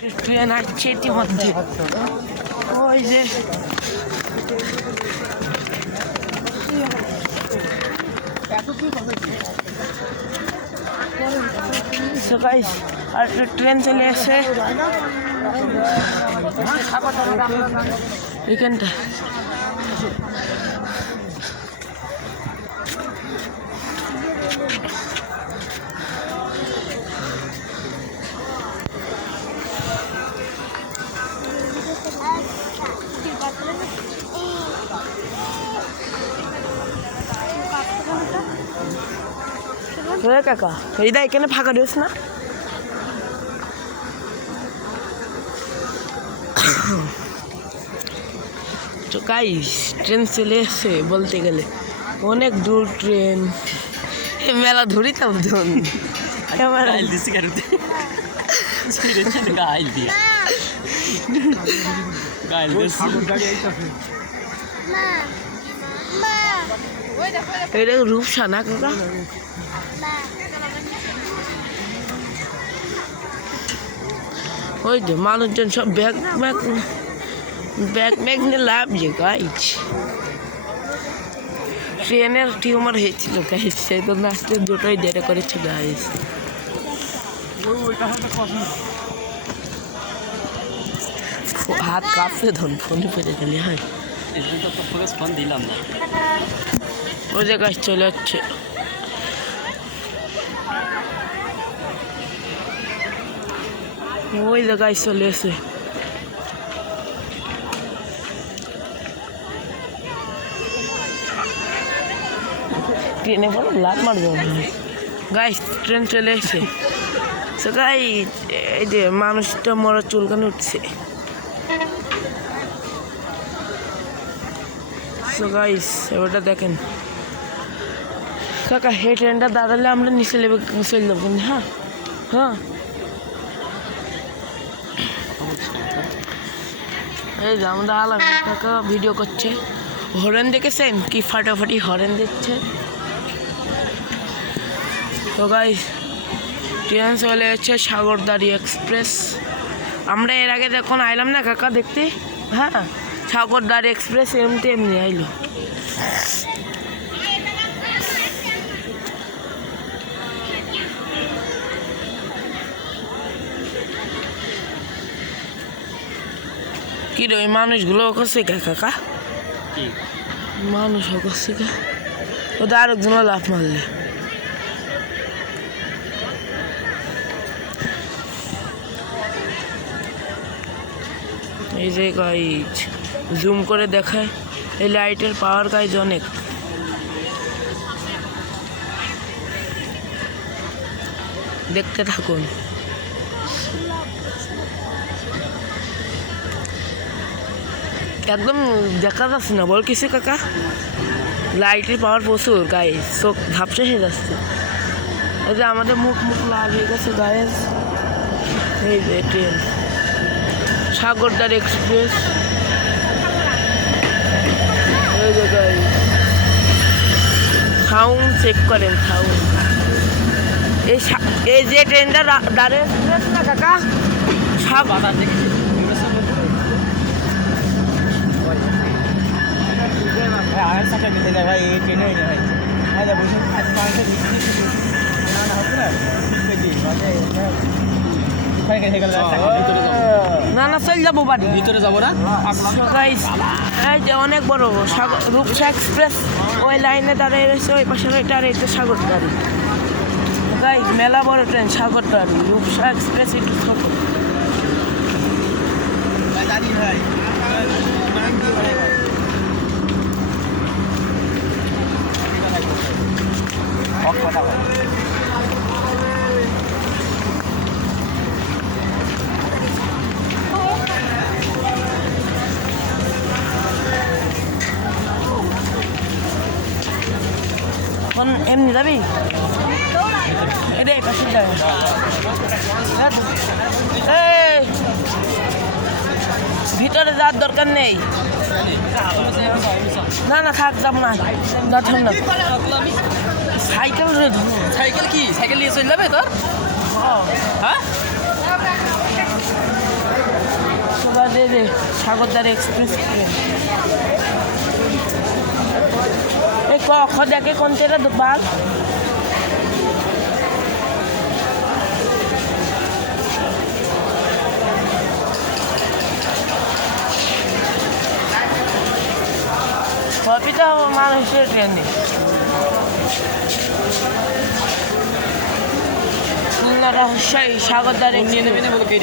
Train আসছে ইতিমধ্যে। ওই যে আর ট্রেন চলে এসে এখানটা কাকা এইটা এখানে ফাঁকা রয়েছে না? তো গাইস ট্রেন চলে এসছে বলতে গেলে অনেক দূর ট্রেন। মেলা ধরি তো ক্যামেরা এটা রূপসা না কাকা? ওই যে মানুষজন সব ব্যাগ নিয়ে লাভ যে গাইছ ট্রেনের টিউমার হয়েছিল গাইছ, সেই জন্য আসতে দুটোই দেরি করেছে গাইছ। হাত কাঁপছে ধন ফোনে পেরে গেলে হয়। ফোন দিলাম না, ওই যে গাছ চলে যাচ্ছে। ওই যে গাছ চলে এসে ট্রেনে কোনো লাভ মারবে গাইস। ট্রেন চলে এসে গাই এই যে মানুষটা মরা চুলকানো উঠছে। গাইস এবারটা দেখেন কাকা, এই ট্রেনটা দাঁড়ালে আমরা নিচে চলে যাবো। হ্যাঁ হ্যাঁ, এই যে আমরা আলাদা কাকা ভিডিও করছে। হরেন দেখেছেন কি ফাটাফাটি হরেন দিচ্ছে। তো গাইস ট্রেন চলে যাচ্ছে সাগরদাড়ি এক্সপ্রেস। আমরা এর আগে যখন আইলাম না কাকা দেখতে, হ্যাঁ সাগরদাড়ি এক্সপ্রেস এমনি আইলো। কি রে মানুষগুলো করছে কাকা? মানুষ করছে কা ওদের আরেকজন লাফ মারলে। এই যে গাইজ জুম করে দেখায়, এই লাইটের পাওয়ার গাইজ অনেক। দেখতে থাকুন। একদম দেখা যাচ্ছে না বল কিছু কাকা, লাইটের পাওয়ার প্রচুর গায়ে, চোখ ঝাপসে হয়ে যাচ্ছে। এই যে আমাদের মুখ লাল হয়ে গেছে গায়ে। এই যে ট্রেন সাগরদাড়ি এক্সপ্রেস। এই যে গায়ে সাউন্ড চেক করেন, সাউন্ড। এই যে ট্রেনটা দাঁড়ে এক্সপ্রেস না কাকা, না না চল যাবো বাড়ি ভিতরে যাবো না। এই যে অনেক বড় রূপসা এক্সপ্রেস ওই লাইনে দাঁড়িয়ে রয়েছে, ওই পাশে এটা সাগরদাড়ি গাইজ। মেলা বড় ট্রেন সাগরদাড়ি রূপসা এক্সপ্রেস। একটু ছোট এমনি যাবি এটাই পাশে যাবে। ভিতরে যাওয়ার দরকার নেই, না না থাক যাব না, যাচ্ছেন না। সাইকেল সাইকেল কি সাইকেল নিয়ে চলে যাবে তোর? হ্যাঁ যে সাগরদার এক্সপ্রেস ট্রেন এই কখ দেখে কোনটা দুবার সবই তো মানুষের ট্রেনে রাজশাহী সাগরদার নিয়ে নেবে না বলো কে